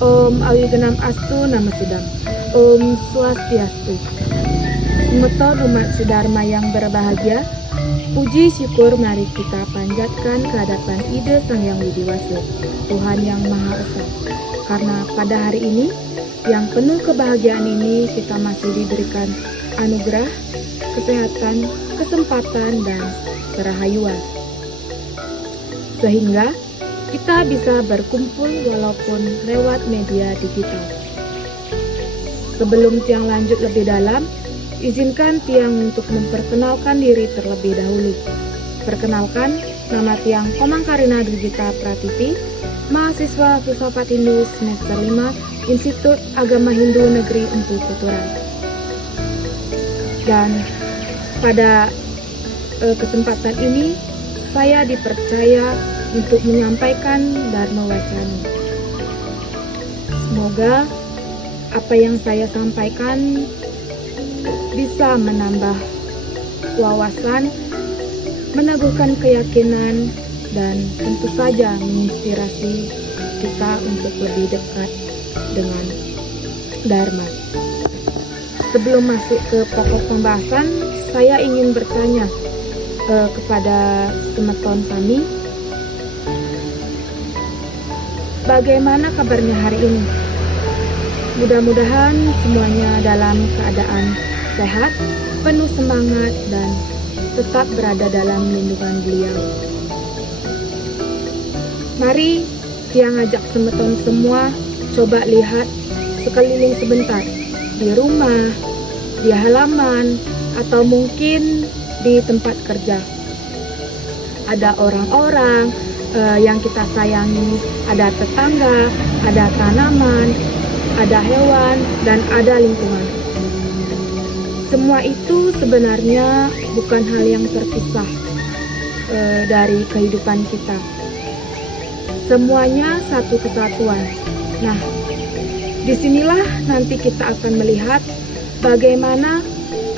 Om Awigenam Astu Nama Sidam. Om Swastiastu. Semeton umat Sedharma yang berbahagia, puji syukur mari kita panjatkan kehadapan Ide Sang Yang Widiwasa, Tuhan yang Maha Esa. Karena pada hari ini, yang penuh kebahagiaan ini, kita masih diberikan anugerah, kesehatan, kesempatan, dan kerahayuan. Sehingga kita bisa berkumpul walaupun lewat media digital. Sebelum Tiang lanjut lebih dalam, izinkan Tiang untuk memperkenalkan diri terlebih dahulu. Perkenalkan, nama Tiang Komang Karina Dwigita Prativi, mahasiswa Filsafat Hindu semester 5, Institut Agama Hindu Negeri Empu Puturan. Dan pada kesempatan ini, saya dipercaya untuk menyampaikan Dharma Wacana. Semoga apa yang saya sampaikan bisa menambah wawasan, meneguhkan keyakinan, dan tentu saja menginspirasi kita untuk lebih dekat dengan Dharma. Sebelum masuk ke pokok pembahasan, saya ingin bertanya kepada semeton Sami, bagaimana kabarnya hari ini? Mudah-mudahan semuanya dalam keadaan sehat, penuh semangat, dan tetap berada dalam lindungan Beliau. Mari Tiang ajak semeton semua coba lihat sekeliling sebentar, di rumah, di halaman, atau mungkin di tempat kerja. Ada orang-orang yang kita sayangi, ada tetangga, ada tanaman, ada hewan, dan ada lingkungan. Semua itu sebenarnya bukan hal yang terpisah dari kehidupan kita. Semuanya satu kesatuan. Nah, disinilah nanti kita akan melihat bagaimana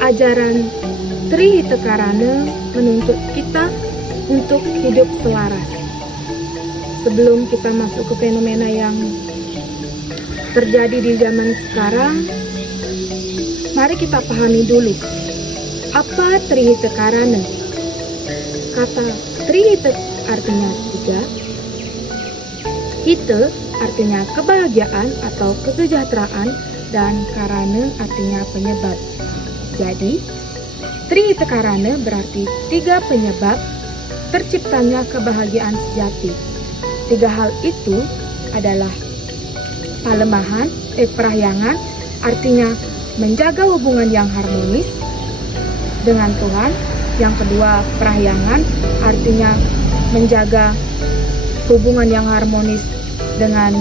ajaran Trihita Karana menuntut kita untuk hidup selaras. Sebelum kita masuk ke fenomena yang terjadi di zaman sekarang, mari kita pahami dulu apa Trihita Karana. Kata Trihita artinya tiga, Hita artinya kebahagiaan atau kesejahteraan, dan Karana artinya penyebab. Jadi Trihita Karana berarti tiga penyebab terciptanya kebahagiaan sejati. Tiga hal itu adalah perahyangan, artinya menjaga hubungan yang harmonis dengan Tuhan. Yang kedua, perahyangan, artinya menjaga hubungan yang harmonis dengan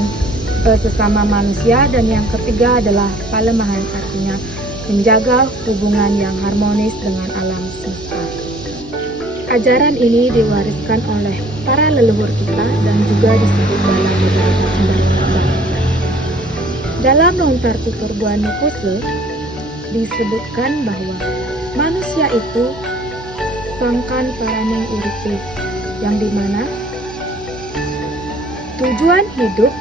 sesama manusia. Dan yang ketiga adalah palemahan, artinya menjaga hubungan yang harmonis dengan alam semesta. Ajaran ini diwariskan oleh para leluhur kita dan juga disebut dalam beberapa sumber kita. Dalam Lontar Tutur Buana Kose disebutkan bahwa manusia itu sangkan paraneng uripe, yang dimana tujuan hidup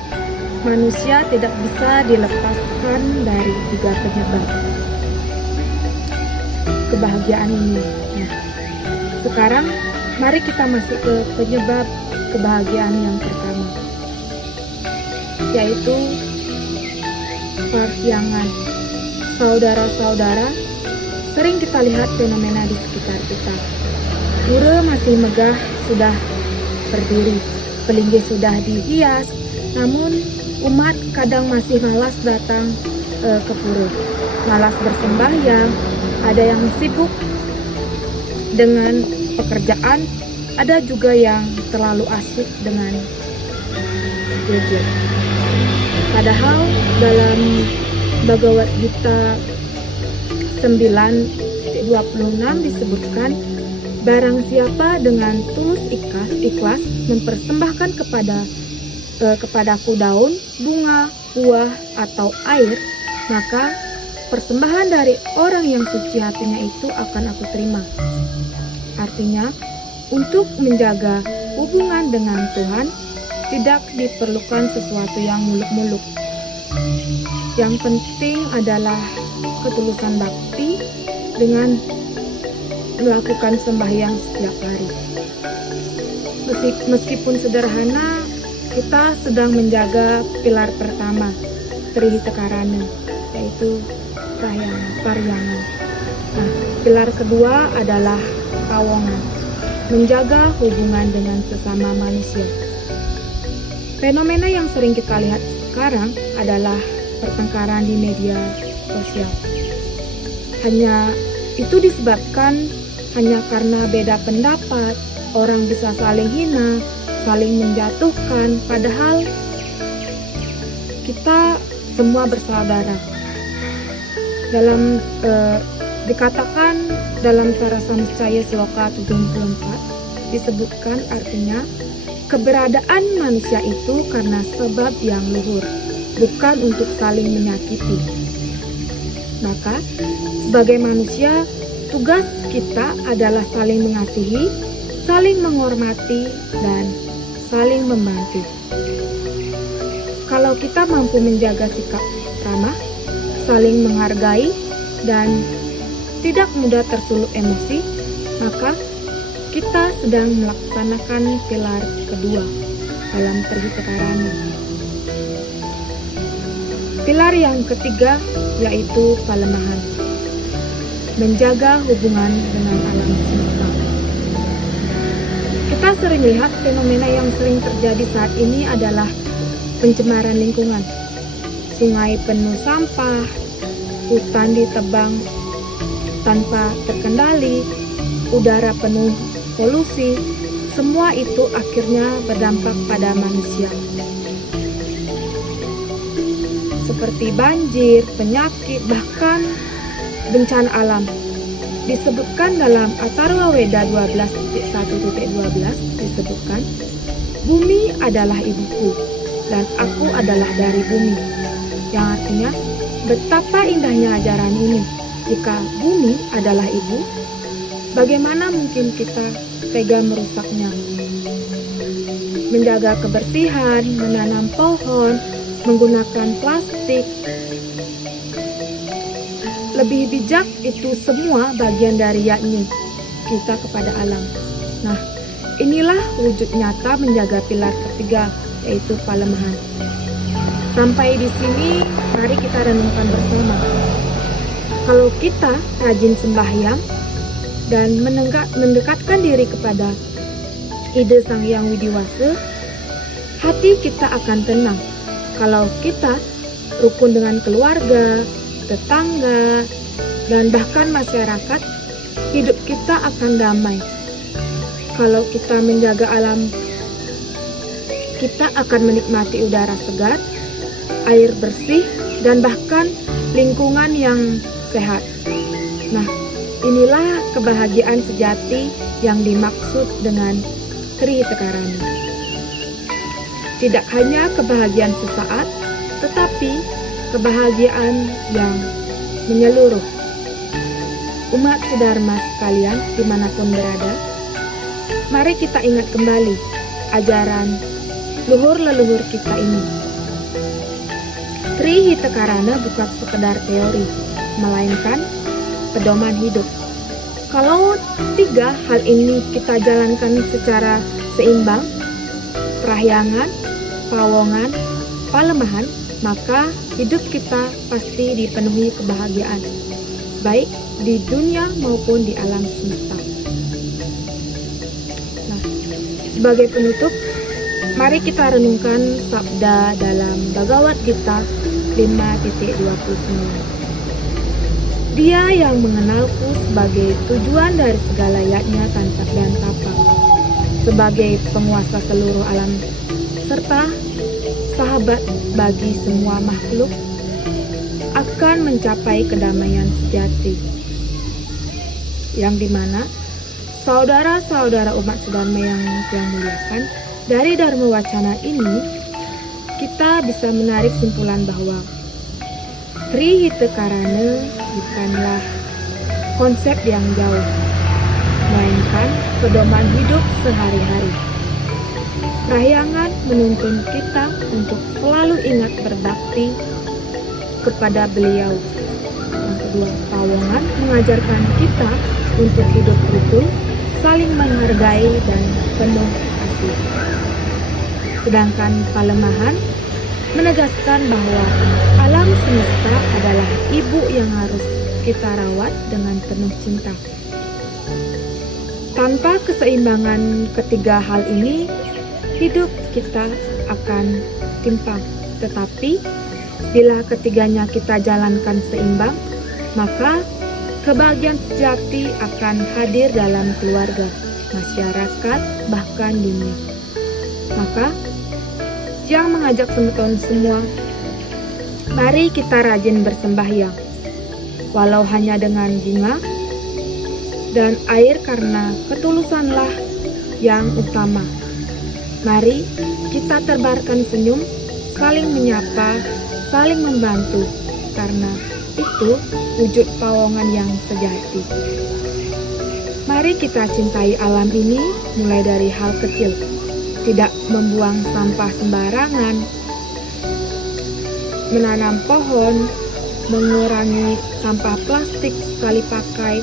manusia tidak bisa dilepaskan dari tiga penyebab kebahagiaan ini. Nah, sekarang mari kita masuk ke penyebab kebahagiaan yang pertama, yaitu perahyangan. Saudara-saudara, sering kita lihat fenomena di sekitar kita. Pura masih megah sudah berdiri, pelinggih sudah dihias, namun umat kadang masih malas datang ke pura, malas bersembahyang. Ada yang sibuk dengan pekerjaan, ada juga yang terlalu asik dengan gadget. Padahal dalam Bhagavad Gita 9:26 disebutkan, barang siapa dengan tulus ikhlas mempersembahkan kepadaku daun, bunga, buah, atau air, maka persembahan dari orang yang suci hatinya itu akan aku terima. Artinya, untuk menjaga hubungan dengan Tuhan tidak diperlukan sesuatu yang muluk-muluk, Yang penting adalah ketulusan bakti dengan melakukan sembahyang setiap hari. Meskipun sederhana, kita sedang menjaga pilar pertama, Trihita Karana, yaitu Paryangan. Nah, pilar kedua adalah Pawongan, menjaga hubungan dengan sesama manusia. Fenomena yang sering kita lihat sekarang adalah pertengkaran di media sosial. Itu disebabkan hanya karena beda pendapat, orang bisa saling hina, saling menjatuhkan, padahal kita semua bersaudara. Dikatakan dalam Sarasamcaya Sloka 74 disebutkan artinya keberadaan manusia itu karena sebab yang luhur, bukan untuk saling menyakiti. Maka sebagai manusia, tugas kita adalah saling mengasihi, saling menghormati, dan saling membantu. Kalau kita mampu menjaga sikap ramah, saling menghargai, dan tidak mudah tersulut emosi, maka kita sedang melaksanakan pilar kedua dalam Trihita Karana. Pilar yang ketiga yaitu Palemahan, menjaga hubungan dengan alam semesta. Kita sering lihat fenomena yang sering terjadi saat ini adalah pencemaran lingkungan. Sungai penuh sampah, hutan ditebang tanpa terkendali, udara penuh polusi, semua itu akhirnya berdampak pada manusia. Seperti banjir, penyakit, bahkan bencana alam. Disebutkan dalam Atharva Weda 12.1.12 disebutkan, bumi adalah ibuku dan aku adalah dari bumi. Yang artinya, betapa indahnya ajaran ini. Jika bumi adalah ibu, bagaimana mungkin kita tega merusaknya? Menjaga kebersihan, menanam pohon, menggunakan plastik. Lebih bijak itu semua bagian dari yakni kita kepada alam. Nah, inilah wujud nyata menjaga pilar ketiga, yaitu Palemahan. Sampai di sini, mari kita renungkan bersama. Kalau kita rajin sembahyang dan mendekatkan diri kepada ide Sang Hyang Widiwasa, hati kita akan tenang. Kalau kita rukun dengan keluarga, tetangga, dan bahkan masyarakat, hidup kita akan damai. Kalau kita menjaga alam, kita akan menikmati udara segar, air bersih, dan bahkan lingkungan yang sehat. Nah, inilah kebahagiaan sejati yang dimaksud dengan Trihita Karana. Tidak hanya kebahagiaan sesaat, tetapi kebahagiaan yang menyeluruh. Umat sedharma sekalian dimanapun berada, mari kita ingat kembali ajaran luhur leluhur kita ini. Trihita Karana bukan sekedar teori, melainkan pedoman hidup. Kalau tiga hal ini kita jalankan secara seimbang, Paryangan, Pawongan, Palemahan, maka hidup kita pasti dipenuhi kebahagiaan, baik di dunia maupun di alam semesta. Nah, sebagai penutup, mari kita renungkan sabda dalam Bhagavad Gita 5.29. Dia yang mengenalku sebagai tujuan dari segala yatnya tanpa dan tapa, sebagai penguasa seluruh alam, serta sahabat bagi semua makhluk, akan mencapai kedamaian sejati. Yang dimana saudara-saudara umat sedharma yang muliakan, dari Dharma Wacana ini kita bisa menarik simpulan bahwa Trihita Karana bukanlah konsep yang jauh, melainkan pedoman hidup sehari-hari. Paryangan menuntun kita untuk selalu ingat berbakti kepada beliau. Yang kedua, Pawongan mengajarkan kita untuk hidup rukun, saling menghargai dan penuh kasih. Sedangkan Palemahan menegaskan bahwa alam semesta adalah ibu yang harus kita rawat dengan penuh cinta. Tanpa keseimbangan ketiga hal ini, hidup kita akan timpang. Tetapi bila ketiganya kita jalankan seimbang, maka kebahagiaan sejati akan hadir dalam keluarga, masyarakat, bahkan dunia. Maka Jiang mengajak semeton semua, mari kita rajin bersembahyang, walau hanya dengan bunga dan air, karena ketulusanlah yang utama. Mari kita tebarkan senyum, saling menyapa, saling membantu, karena itu wujud Pawongan yang sejati. Mari kita cintai alam ini mulai dari hal kecil, tidak membuang sampah sembarangan, menanam pohon, mengurangi sampah plastik sekali pakai.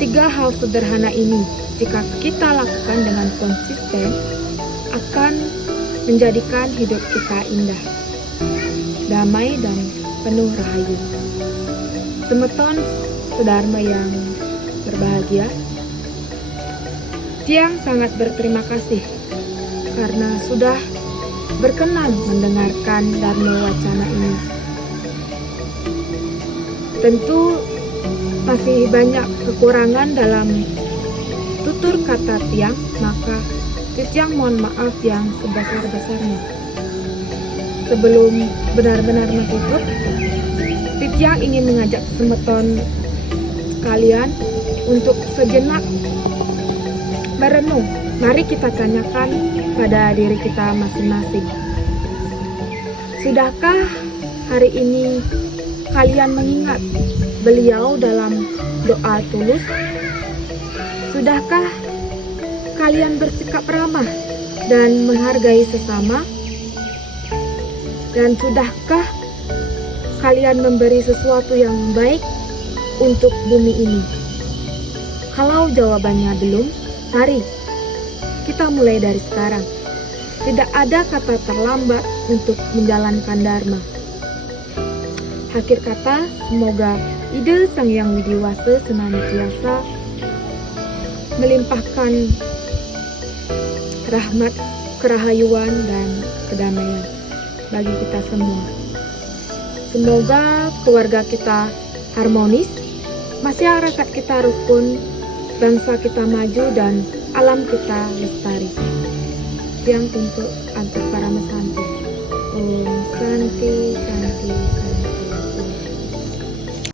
3 hal sederhana ini jika kita lakukan dengan konsisten akan menjadikan hidup kita indah, damai dan penuh rahayu. Semeton sedharma yang berbahagia, Jiang sangat berterima kasih karena sudah berkenan mendengarkan Dharma Wacana ini. Tentu masih banyak kekurangan dalam tutur kata Tiang, maka Tiang mohon maaf yang sebesar-besarnya. Sebelum benar-benar menutup, Tiang ingin mengajak semeton kalian untuk sejenak merenung. Mari kita tanyakan pada diri kita masing-masing. Sudahkah hari ini kalian mengingat beliau dalam doa tulus? Sudahkah kalian bersikap ramah dan menghargai sesama? Dan sudahkah kalian memberi sesuatu yang baik untuk bumi ini? Kalau jawabannya belum, mari kita mulai dari sekarang. Tidak ada kata terlambat untuk menjalankan Dharma. Akhir kata, semoga ide Sang Yang Widiwasa senantiasa melimpahkan rahmat, kerahayuan, dan kedamaian bagi kita semua. Semoga keluarga kita harmonis, masyarakat kita rukun, bangsa kita maju, dan alam kita lestari. Yang untuk antar para mesanti. Om Santi, Santi, Santi.